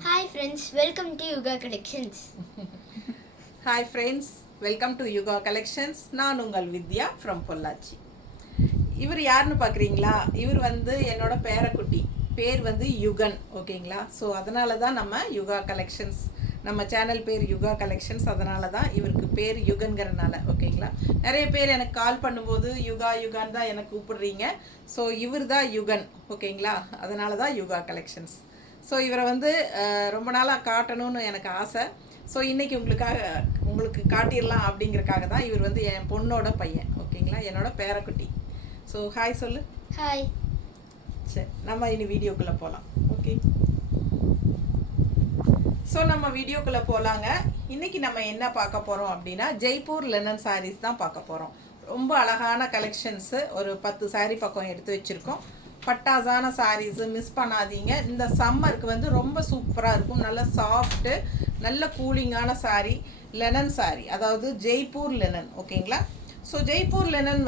Hi friends, welcome to Yuga Collections. Hi friends, welcome to Yuga collections. நான் உங்கள் வித்யா from Pollachi. இவர் யாருன்னு பார்க்குறீங்களா? இவர் என்னோட பேரக்குட்டி. பேர் யுகன். ஓகேங்களா? ஸோ அதனால தான் நம்ம யுகா கலெக்ஷன்ஸ், நம்ம சேனல் பேர் யுகா கலெக்ஷன்ஸ். அதனால தான் இவருக்கு பேர் யுகன்கிறனால. ஓகேங்களா? நிறைய பேர் எனக்கு கால் பண்ணும்போது யுகான்னு தான் எனக்கு கூப்பிடுறீங்க. ஸோ இவர் தான் யுகன். ஓகேங்களா? அதனால தான் யுகா கலெக்ஷன்ஸ். ஸோ இவரை ரொம்ப நாளாக காட்டணும்னு எனக்கு ஆசை. ஸோ இன்றைக்கி உங்களுக்கு காட்டிடலாம் அப்படிங்கிறக்காக தான் இவர் என் பொண்ணோட பையன். ஓகேங்களா? என்னோட பேரக்குட்டி. ஸோ ஹாய் சொல்லு. ஹாய். சரி, நம்ம இனி வீடியோக்குள்ளே போகலாம். ஓகே, ஸோ நம்ம வீடியோக்குள்ளே போகலாங்க. இன்றைக்கி நம்ம என்ன பார்க்க போகிறோம் அப்படின்னா, ஜெய்ப்பூர் லெனன் சாரீஸ் தான் பார்க்க போகிறோம். ரொம்ப அழகான கலெக்ஷன்ஸு ஒரு 10 சாரீ பக்கம் எடுத்து வச்சுருக்கோம். பட்டாசான சாரீஸு மிஸ் பண்ணாதீங்க. இந்த சம்மருக்கு ரொம்ப சூப்பராக இருக்கும். நல்ல சாஃப்ட்டு, நல்ல கூலிங்கான சாரீ, லெனன் சாரீ, அதாவது ஜெய்ப்பூர் லெனன். ஓகேங்களா? So Jaipur linen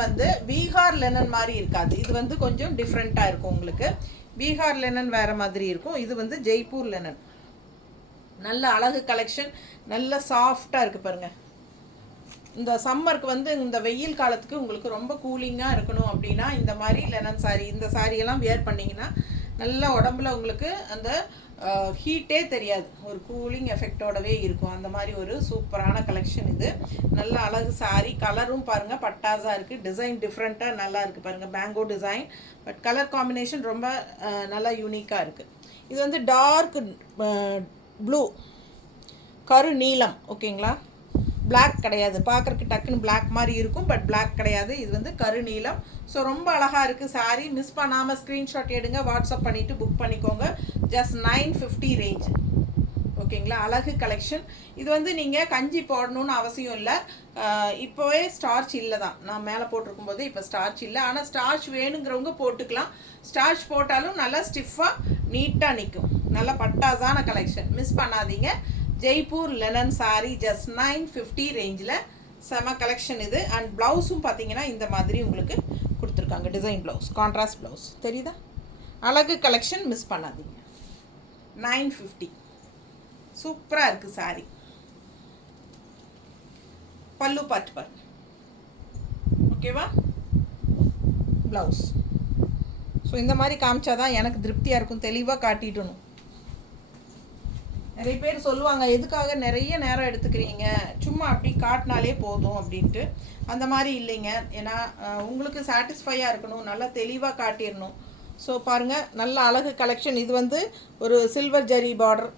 Bihar linen மாதிரி இருக்காது. இது கொஞ்சம் டிஃப்ரெண்ட்டாக இருக்கும். உங்களுக்கு பீகார் லெனன் வேறு மாதிரி இருக்கும். இது ஜெய்ப்பூர் லெனன். நல்ல அழகு கலெக்ஷன், நல்ல சாஃப்டாக இருக்குது பாருங்கள். இந்த சம்மருக்கு இந்த வெயில் காலத்துக்கு உங்களுக்கு ரொம்ப கூலிங்காக இருக்கணும் அப்படின்னா இந்த மாதிரி லெனன் சாரீ, இந்த சாரியெல்லாம் வியர் பண்ணிங்கன்னா நல்லா உடம்புல உங்களுக்கு அந்த ஹீட்டே தெரியாது, ஒரு கூலிங் எஃபெக்டோடவே இருக்கும். அந்த மாதிரி ஒரு சூப்பரான கலெக்ஷன் இது. நல்ல அழகு சாரீ. கலரும் பாருங்கள் பட்டாஸாக இருக்குது. டிசைன் டிஃப்ரெண்ட்டாக நல்லா இருக்குது பாருங்கள். பேங்கோ டிசைன், பட் கலர் காம்பினேஷன் ரொம்ப நல்லா யூனிக்காக இருக்குது. இது டார்க் ப்ளூ, கரு நீலம். ஓகேங்களா? பிளாக் கிடையாது. பார்க்குறக்கு டக்குன்னு பிளாக் மாதிரி இருக்கும், பட் பிளாக் கிடையாது. இது கருநீலம். ஸோ ரொம்ப அழகாக இருக்குது சாரீ. மிஸ் பண்ணாமல் ஸ்க்ரீன்ஷாட் எடுங்க, வாட்ஸ்அப் பண்ணிவிட்டு புக் பண்ணிக்கோங்க. Just 950 range. ஓகேங்களா? அழகு கலெக்ஷன். இது நீங்கள் கஞ்சி போடணும்னு அவசியம் இல்லை. இப்போவே ஸ்டார்ச் இல்லை தான். நான் மேலே போட்டிருக்கும் போது இப்போ ஸ்டார்ச் இல்லை. ஆனால் ஸ்டார்ச் வேணுங்கிறவங்க போட்டுக்கலாம். ஸ்டார்ச் போட்டாலும் நல்லா ஸ்டிஃபாக நீட்டாக நிற்கும். நல்லா பட்டாசான கலெக்ஷன், மிஸ் பண்ணாதீங்க. ஜெய்ப்பூர் லெனன் சாரீ ஜஸ்ட் 950 ரேஞ்சில் செம கலெக்ஷன் இது. அண்ட் ப்ளவுஸும் பார்த்தீங்கன்னா இந்த மாதிரி உங்களுக்கு கொடுத்துருக்காங்க. டிசைன் ப்ளவுஸ், கான்ட்ராஸ்ட் ப்ளவுஸ் தெரியுதா? அழகு கலெக்ஷன், மிஸ் பண்ணாதீங்க. 950 சூப்பராக இருக்குது சாரீ. பல்லு பார்த்து பாருங்க. ஓகேவா? ப்ளவுஸ். ஸோ இந்த மாதிரி காமிச்சாதான் எனக்கு திருப்தியாக இருக்கும். தெளிவாக காட்டிடணும். நிறைய பேர் சொல்லுவாங்க, எதுக்காக நிறைய நேரம் எடுத்துக்கிறீங்க, சும்மா அப்படி காட்டினாலே போதும் அப்படின்ட்டு. அந்த மாதிரி இல்லைங்க. ஏன்னா உங்களுக்கு சாட்டிஸ்ஃபையாக இருக்கணும், நல்லா தெளிவாக காட்டிடணும். ஸோ பாருங்கள், நல்ல அழகு கலெக்ஷன். இது ஒரு சில்வர் ஜரி பார்டர்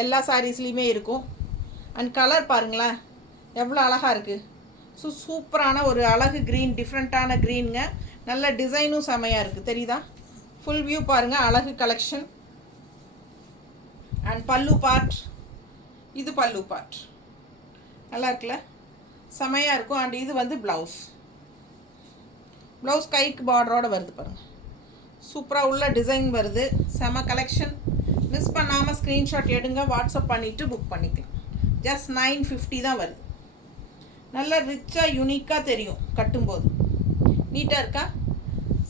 எல்லா சாரீஸ்லேயுமே இருக்கும். அண்ட் கலர் பாருங்களேன் எவ்வளோ அழகாக இருக்குது. சூப்பரான ஒரு அழகு க்ரீன், டிஃப்ரெண்ட்டான க்ரீனுங்க. நல்ல டிசைனும் செமையாக இருக்குது. தெரியுதா? ஃபுல் வியூ பாருங்கள். அழகு கலெக்ஷன். அண்ட் பல்லு பார்ட், இது பல்லு பார்ட் நல்லா இருக்குல்ல, செமையாக இருக்கும். அண்ட் இது ப்ளவுஸ். ப்ளவுஸ் கைக்கு பார்டரோடு வருது பாருங்கள். சூப்பராக உள்ள டிசைன் வருது. செம கலெக்ஷன். மிஸ் பண்ணாமல் ஸ்க்ரீன்ஷாட் எடுங்க, வாட்ஸ்அப் பண்ணிவிட்டு புக் பண்ணிக்கலாம். ஜஸ்ட் 950 தான் வருது. நல்லா ரிச்சாக யூனிக்காக தெரியும் கட்டும்போது. நீட்டாக இருக்கா?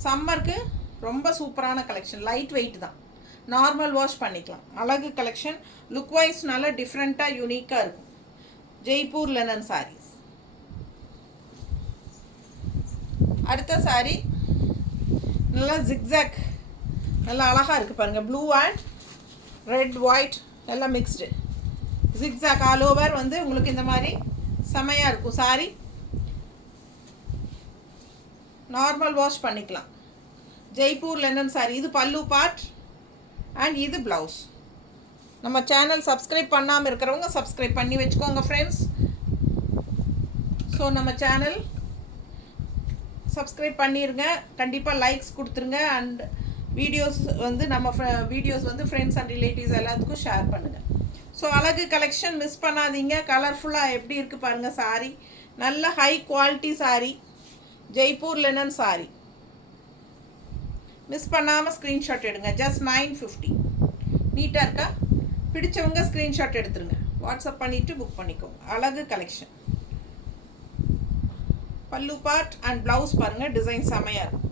சம்மருக்கு ரொம்ப சூப்பரான கலெக்ஷன். லைட் வெயிட் தான், நார்மல் வாஷ் பண்ணிக்கலாம். அழகு கலெக்ஷன். லுக் வைஸ் நல்லா டிஃப்ரெண்ட்டாக யூனிக்காக இருக்கும். ஜெய்ப்பூர் லெனன் சாரீஸ். அடுத்த சாரீ நல்லா ஜிக்ஸாக், நல்லா அழகாக இருக்குது பாருங்கள். ப்ளூ அண்ட் ரெட் ஒயிட் எல்லாம் மிக்ஸ்டு. ஜிக்ஸாக் ஆல் ஓவர் உங்களுக்கு இந்த மாதிரி செமையாக இருக்கும் சாரீ. நார்மல் வாஷ் பண்ணிக்கலாம். ஜெய்ப்பூர் லெனன் சாரீ. இது பல்லு பார்ட் அண்ட் இது ப்ளவுஸ். நம்ம சேனல் சப்ஸ்கிரைப் பண்ணாமல் இருக்கிறவங்க சப்ஸ்கிரைப் பண்ணி வச்சுக்கோங்க ஃப்ரெண்ட்ஸ். ஸோ நம்ம சேனல் சப்ஸ்கிரைப் பண்ணிடுங்க, கண்டிப்பாக லைக்ஸ் கொடுத்துருங்க. அண்ட் வீடியோஸ் நம்ம வீடியோஸ் ஃப்ரெண்ட்ஸ் அண்ட் ரிலேட்டிவ்ஸ் எல்லாத்துக்கும் ஷேர் பண்ணுங்கள். ஸோ அழகு கலெக்ஷன், மிஸ் பண்ணாதீங்க. கலர்ஃபுல்லாக எப்படி இருக்குது பாருங்கள் சாரீ. நல்ல high quality sari, Jaipur linen sari. Miss பண்ணாமல் ஸ்க்ரீன்ஷாட் எடுங்க. ஜஸ்ட் 950. நீட்டாக இருக்கா? பிடிச்சவங்க ஸ்க்ரீன்ஷாட் எடுத்துருங்க, வாட்ஸ்அப் பண்ணிவிட்டு புக் பண்ணிக்கோங்க. அழகு கலெக்ஷன். பல்லு பார்ட் அண்ட் ப்ளவுஸ் பாருங்கள். டிசைன் செமையாக இருக்கும்.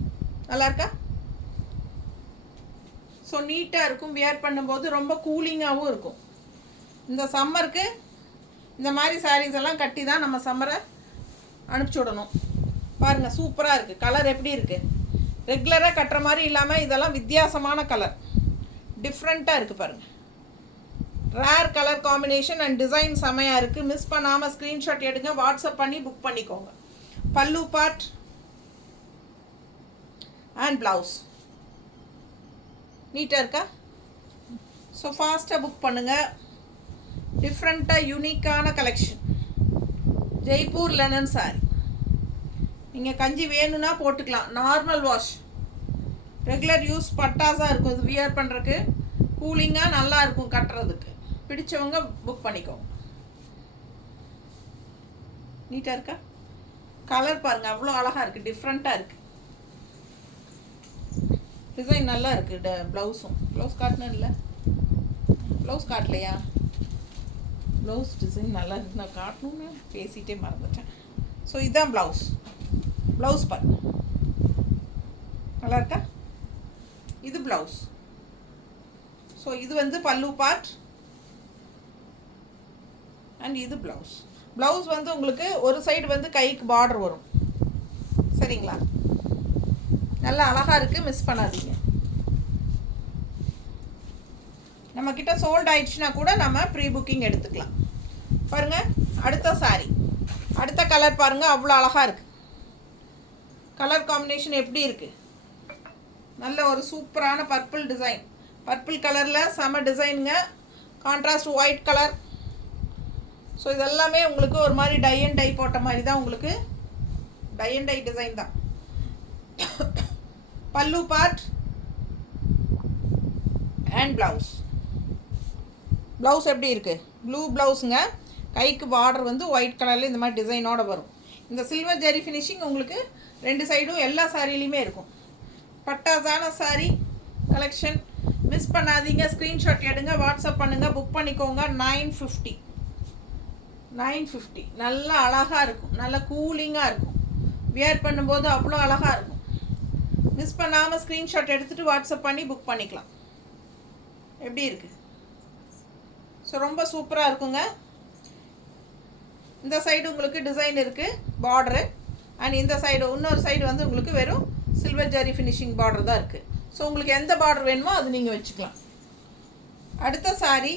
நல்லா இருக்கா? ஸோ நீட்டாக இருக்கும். வியர் பண்ணும்போது ரொம்ப கூலிங்காகவும் இருக்கும். இந்த சம்மருக்கு இந்த மாதிரி சாரீஸ் எல்லாம் கட்டி தான் நம்ம சம்மரை அனுப்பிச்சி விடணும். பாருங்கள், சூப்பராக இருக்குது. கலர் எப்படி இருக்குது? ரெகுலராக கட்டுற மாதிரி இல்லாமல் இதெல்லாம் வித்தியாசமான கலர், டிஃப்ரெண்ட்டாக இருக்குது பாருங்கள். Rare colour combination and design செமையாக இருக்குது. மிஸ் பண்ணாமல் ஸ்க்ரீன்ஷாட் எடுங்க, வாட்ஸ்அப் பண்ணி புக் பண்ணிக்கோங்க. பல்லு பார்ட் அண்ட் ப்ளவுஸ் நீட்டாக இருக்கா? ஸோ ஃபாஸ்ட்டாக புக் பண்ணுங்கள். டிஃப்ரெண்ட்டாக யூனிக்கான கலெக்ஷன் ஜெய்ப்பூர் லெனன் சாரி. நீங்கள் கஞ்சி வேணும்னா போட்டுக்கலாம். நார்மல் வாஷ், ரெகுலர் யூஸ் பட்டாஸாக இருக்கும். இது வியர் பண்ணுறதுக்கு கூலிங்காக நல்லா இருக்கும். கட்டுறதுக்கு பிடிச்சவங்க புக் பண்ணிக்கோங்க. நீட்டாக இருக்கா? கலர் பாருங்கள், அவ்வளோ அழகாக இருக்குது, டிஃப்ரெண்ட்டாக இருக்குது. டிசைன் நல்லா இருக்குது. ப்ளவுஸும் ப்ளவுஸ் காட்டணும் இல்லை, ப்ளவுஸ் காட்டலையா? ப்ளவுஸ் டிசைன் நல்லா இருக்குது. நான் காட்டணும்னு பேசிகிட்டே மறந்துட்டேன். ஸோ இதுதான் ப்ளவுஸ். ப்ளவுஸ் பாருங்க, நல்லா இருக்கா? இது ப்ளவுஸ். ஸோ இது வந்து பல்லு பார்ட் அண்ட் இது ப்ளவுஸ். ப்ளவுஸ் வந்து உங்களுக்கு ஒரு சைடு வந்து கைக்கு பார்டர் வரும். சரிங்களா? நல்லா அழகாக இருக்குது, மிஸ் பண்ணாதீங்க. நம்மக்கிட்ட சோல்ட் ஆயிடுச்சுன்னா கூட நம்ம ப்ரீ புக்கிங் எடுத்துக்கலாம். பாருங்கள், அடுத்த சாரி, அடுத்த கலர் பாருங்கள், அவ்வளோ அழகாக இருக்குது. கலர் காம்பினேஷன் எப்படி இருக்குது? நல்ல ஒரு சூப்பரான பர்பிள் டிசைன். பர்பிள் கலரில் செம டிசைனுங்க. Contrast white colour. ஸோ இதெல்லாமே உங்களுக்கு ஒரு மாதிரி டை அண்ட் டை போட்ட மாதிரி தான். உங்களுக்கு டை அண்ட் டை டிசைன் தான். பல்லு பார்ட் அண்ட் ப்ளவுஸ். ப்ளவுஸ் எப்படி இருக்குது? ப்ளூ ப்ளவுஸுங்க. கைக்கு பார்டர் வந்து ஒயிட் கலரில் இந்த மாதிரி டிசைனோடு வரும். இந்த சில்வர் ஜெரி ஃபினிஷிங் உங்களுக்கு ரெண்டு சைடும் எல்லா சாரிலையுமே இருக்கும். பட்டாசான சாரி கலெக்ஷன் மிஸ் பண்ணாதீங்க. ஸ்க்ரீன்ஷாட் எடுங்க, வாட்ஸ்அப் பண்ணுங்கள், புக் பண்ணிக்கோங்க. 950 நல்லா அழகாக இருக்கும். நல்லா கூலிங்காக இருக்கும். வியர் பண்ணும்போது அவ்வளோ அழகாக இருக்கும். மிஸ் பண்ணாமல் ஸ்க்ரீன்ஷாட் எடுத்துகிட்டு வாட்ஸ்அப் பண்ணி புக் பண்ணிக்கலாம். எப்படி இருக்குது? ஸோ ரொம்ப சூப்பராக இருக்குங்க. இந்த சைடு உங்களுக்கு டிசைன் இருக்குது, பார்டரு. அண்ட் இந்த சைடு இன்னொரு சைடு வந்து உங்களுக்கு வெறும் சில்வர் ஜரி ஃபினிஷிங் பார்டர் தான் இருக்குது. ஸோ உங்களுக்கு எந்த பார்டர் வேணுமோ அது நீங்கள் வச்சுக்கலாம். அடுத்த சாரி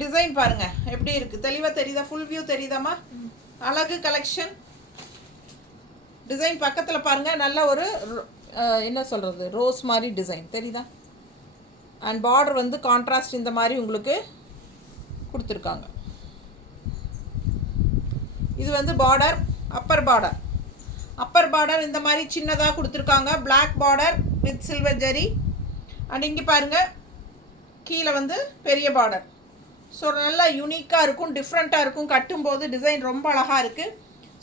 டிசைன் பாருங்கள் எப்படி இருக்குது, தெளிவாக தெரியுதா? ஃபுல் வியூ தெரியுதாம்மா? அழகு கலெக்ஷன். டிசைன் பக்கத்தில் பாருங்கள், நல்ல ஒரு என்ன சொல்கிறது, ரோஸ் மாதிரி டிசைன் தெரியுதா? அண்ட் பார்டர் வந்து கான்ட்ராஸ்ட் இந்த மாதிரி உங்களுக்கு கொடுத்துருக்காங்க. இது வந்து பார்டர், அப்பர் பார்டர் இந்த மாதிரி சின்னதாக கொடுத்துருக்காங்க. Black border with silver zari. And இங்கே பாருங்கள், கீழே வந்து பெரிய பார்டர். ஸோ நல்லா யூனிக்காக இருக்கும், டிஃப்ரெண்ட்டாக இருக்கும். கட்டும்போது டிசைன் ரொம்ப அழகாக இருக்குது.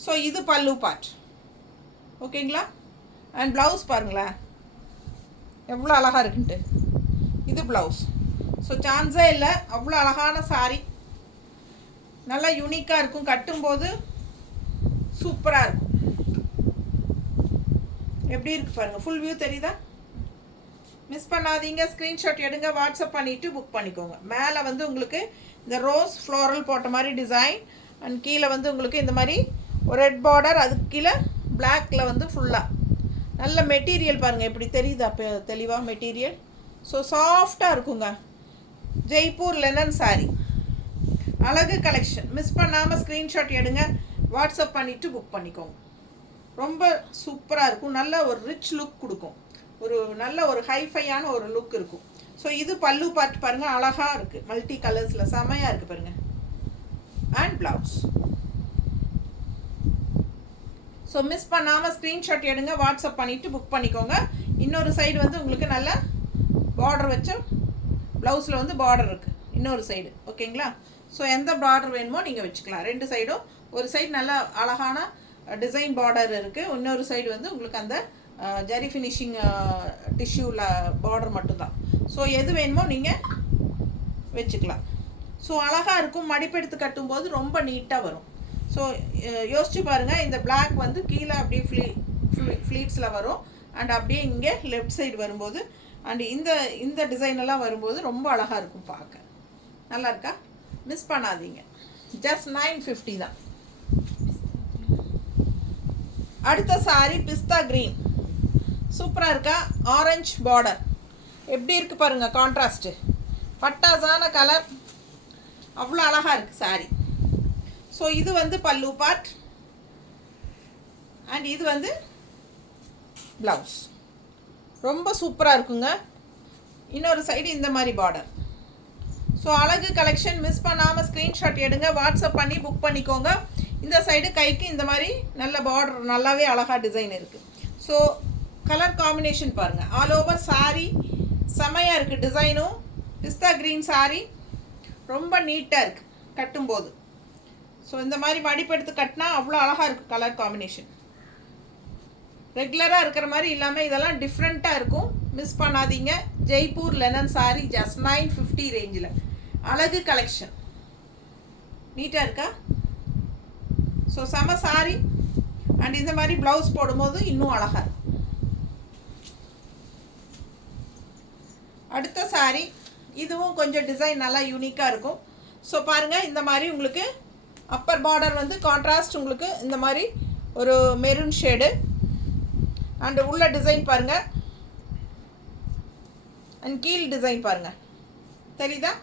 ஸோ இது பல்லு பார்ட். ஓகேங்களா? அண்ட் ப்ளவுஸ் பாருங்களேன் எவ்வளோ அழகாக இருக்குன்ட்டு. இது ப்ளவுஸ். ஸோ சான்ஸே இல்லை, அவ்வளோ அழகான சாரி. நல்லா யூனிக்காக இருக்கும். கட்டும்போது சூப்பராக இருக்கும். எப்படி இருக்குது பாருங்கள், ஃபுல் வியூ தெரியுதா? மிஸ் பண்ணாதீங்க. ஸ்க்ரீன்ஷாட் எடுங்க, வாட்ஸ்அப் பண்ணிவிட்டு புக் பண்ணிக்கோங்க. மேலே வந்து உங்களுக்கு இந்த ரோஸ் ஃப்ளோரல் போட்ட மாதிரி டிசைன். அண்ட் கீழே வந்து உங்களுக்கு இந்த மாதிரி ஒரு ரெட் பார்டர், அதுக்கு கீழே பிளாக்கில் வந்து ஃபுல்லாக நல்ல மெட்டீரியல் பாருங்கள் எப்படி தெரியுதா? தெளிவாக மெட்டீரியல். ஸோ சாஃப்டாக இருக்குங்க. ஜெய்ப்பூர் லெனன் சாரி அழகு கலெக்ஷன். மிஸ் பண்ணாமல் ஸ்க்ரீன்ஷாட் எடுங்க, வாட்ஸ்அப் பண்ணிவிட்டு புக் பண்ணிக்கோங்க. ரொம்ப சூப்பராக இருக்கும். நல்ல ஒரு ரிச் லுக் கொடுக்கும். ஒரு நல்ல ஒரு ஹைஃபையான ஒரு லுக் இருக்கும். ஸோ இது பல்லு பார்ட் பாருங்கள், அழகாக இருக்குது. மல்டி கலர்ஸில் செமையாக இருக்குது பாருங்கள். And blouse. ஸோ மிஸ் பண்ணாமல் ஸ்க்ரீன்ஷாட் எடுங்க, வாட்ஸ்அப் பண்ணிவிட்டு புக் பண்ணிக்கோங்க. இன்னொரு சைடு வந்து உங்களுக்கு நல்ல பார்டர் வச்ச ப்ளவுஸில் வந்து பார்டர் இருக்குது இன்னொரு சைடு. ஓகேங்களா? ஸோ எந்த பார்டர் வேணுமோ நீங்கள் வச்சுக்கலாம். ரெண்டு சைடும், ஒரு சைடு நல்ல அழகான டிசைன் பார்டர் இருக்குது, இன்னொரு சைடு வந்து உங்களுக்கு அந்த ஜரி ஃபினிஷிங் டிஷ்யூவில் பார்டர் மட்டும்தான். ஸோ எது வேணுமோ நீங்கள் வச்சுக்கலாம். ஸோ அழகாக இருக்கும். மடிப்பெடுத்து கட்டும்போது ரொம்ப நீட்டாக வரும். ஸோ யோசிச்சு பாருங்கள், இந்த பிளாக் வந்து கீழே அப்படியே ஃப்ளீட்ஸில் வரும். அண்ட் அப்படியே இங்கே லெஃப்ட் சைடு வரும்போது அண்ட் இந்த டிசைன் எல்லாம் வரும்போது ரொம்ப அழகாக இருக்கும் பார்க்க. நல்லா இருக்கா? மிஸ் பண்ணாதீங்க. ஜஸ்ட் 950 தான். அடுத்த சாரி பிஸ்தா க்ரீன். சூப்பராக இருக்கா? ஆரஞ்ச் பார்டர் எப்படி இருக்குது பாருங்கள், கான்ட்ராஸ்ட்டு. பட்டாசான கலர், அவ்வளோ அழகாக இருக்குது சாரி. ஸோ இது வந்து பல்லு பார்ட் அண்ட் இது வந்து ப்ளவுஸ். ரொம்ப சூப்பராக இருக்குங்க. இன்னொரு சைடு இந்த மாதிரி பார்டர். ஸோ அழகு கலெக்ஷன். மிஸ் பண்ணாமல் ஸ்க்ரீன்ஷாட் எடுங்க, வாட்ஸ்அப் பண்ணி புக் பண்ணிக்கோங்க. இந்த சைடு கைக்கு இந்த மாதிரி நல்ல பார்டர், நல்லாவே அழகாக டிசைன் இருக்குது. ஸோ கலர் காம்பினேஷன் பாருங்கள். ஆல் ஓவர் சாரி செமையாக இருக்குது. டிசைனும் பிஸ்தா க்ரீன் சாரி ரொம்ப நீட்டாக இருக்குது கட்டும்போது. ஸோ இந்த மாதிரி மடிப்பெடுத்து கட்டினா அவ்வளோ அழகாக இருக்குது கலர் காம்பினேஷன். ரெகுலராக இருக்கிற மாதிரி இல்லாமல் இதெல்லாம் டிஃப்ரெண்ட்டாக இருக்கும். மிஸ் பண்ணாதீங்க. ஜெய்ப்பூர் லெனன் சாரி ஜஸ்ட் 950 ரேஞ்சில். அழகு கலெக்ஷன். நீட்டாக இருக்கா? ஸோ செம சாரி அண்ட் இந்த மாதிரி ப்ளவுஸ் போடும்போது இன்னும் அழகாக இருக்கும். அடுத்த சாரி இதுவும் கொஞ்சம் டிசைன் நல்லா யூனிக்காக இருக்கும். ஸோ பாருங்கள், இந்த மாதிரி உங்களுக்கு அப்பர் பார்டர் வந்து கான்ட்ராஸ்ட், உங்களுக்கு இந்த மாதிரி ஒரு மெரூன் ஷேடு அண்டு உள்ள டிசைன் பாருங்கள். அண்ட் கீழ் டிசைன் பாருங்கள், தெரியுதா?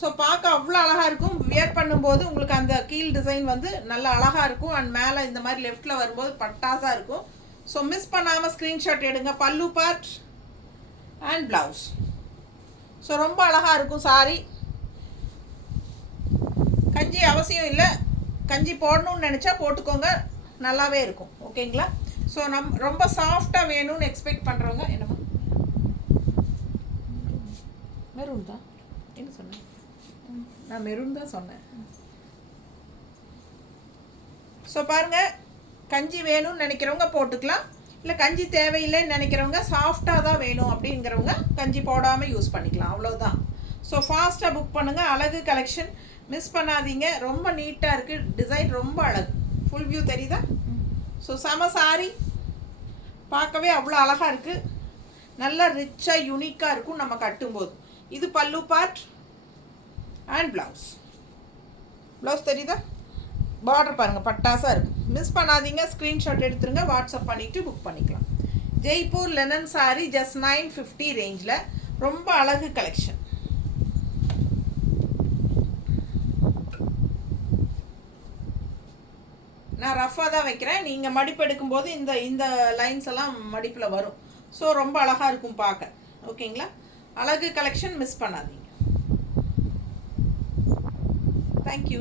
ஸோ பார்க்க அவ்வளோ அழகாக இருக்கும். வியர் பண்ணும்போது உங்களுக்கு அந்த கீழ் டிசைன் வந்து நல்லா அழகாக இருக்கும். அண்ட் மேலே இந்த மாதிரி லெஃப்டில் வரும்போது பட்டாசாக இருக்கும். ஸோ மிஸ் பண்ணாமல் ஸ்க்ரீன்ஷாட் எடுங்க. பல்லு பார்ட் அண்ட் ப்ளவுஸ். ஸோ ரொம்ப அழகாக இருக்கும் சாரி. கஞ்சி அவசியம் இல்லை, கஞ்சி போடணும்னு நினச்சா போட்டுக்கோங்க, நல்லாவே இருக்கும். ஓகேங்களா? ஸோ ரொம்ப சாஃப்டாக வேணும்னு எக்ஸ்பெக்ட் பண்ணுறவங்க என்னம்மா மெரூன் தான் என்ன சொன்னேன்? நான் மெரூன் தான் சொன்னேன். ஸோ பாருங்கள், கஞ்சி வேணும்னு நினைக்கிறவங்க போட்டுக்கலாம். இல்லை கஞ்சி தேவையில்லைன்னு நினைக்கிறவங்க, சாஃப்டாக தான் வேணும் அப்படிங்கிறவங்க கஞ்சி போடாமல் யூஸ் பண்ணிக்கலாம். அவ்வளோதான். ஸோ ஃபாஸ்ட்டாக புக் பண்ணுங்கள். அழகு கலெக்ஷன் மிஸ் பண்ணாதீங்க. ரொம்ப நீட்டாக இருக்குது. டிசைன் ரொம்ப அழகு. ஃபுல் வியூ தெரியுதா? ஸோ செம சாரி பார்க்கவே அவ்வளோ அழகாக இருக்குது. நல்லா ரிச்சாக யூனிக்காக இருக்கும் நம்ம கட்டும்போது. இது பல்லு பார்ட் அண்ட் ப்ளவுஸ். ப்ளவுஸ் தெரியுதா? பார்டர் பாருங்கள், பட்டாசாக இருக்குது. மிஸ் பண்ணாதீங்க. ஸ்க்ரீன்ஷாட் எடுத்துருங்க, வாட்ஸ்அப் பண்ணிவிட்டு புக் பண்ணிக்கலாம். ஜெய்ப்பூர் லெனன் சாரி ஜஸ்ட் 950 ரேஞ்சில். ரொம்ப அழகு கலெக்ஷன். நான் ரஃபாக தான் வைக்கிறேன். நீங்கள் மடிப்பு எடுக்கும்போது இந்த லைன்ஸ் எல்லாம் மடிப்பில் வரும். ஸோ ரொம்ப அழகாக இருக்கும் பார்க்க. ஓகேங்களா? அழகு கலெக்ஷன் மிஸ் பண்ணாதீங்க. தேங்க்யூ.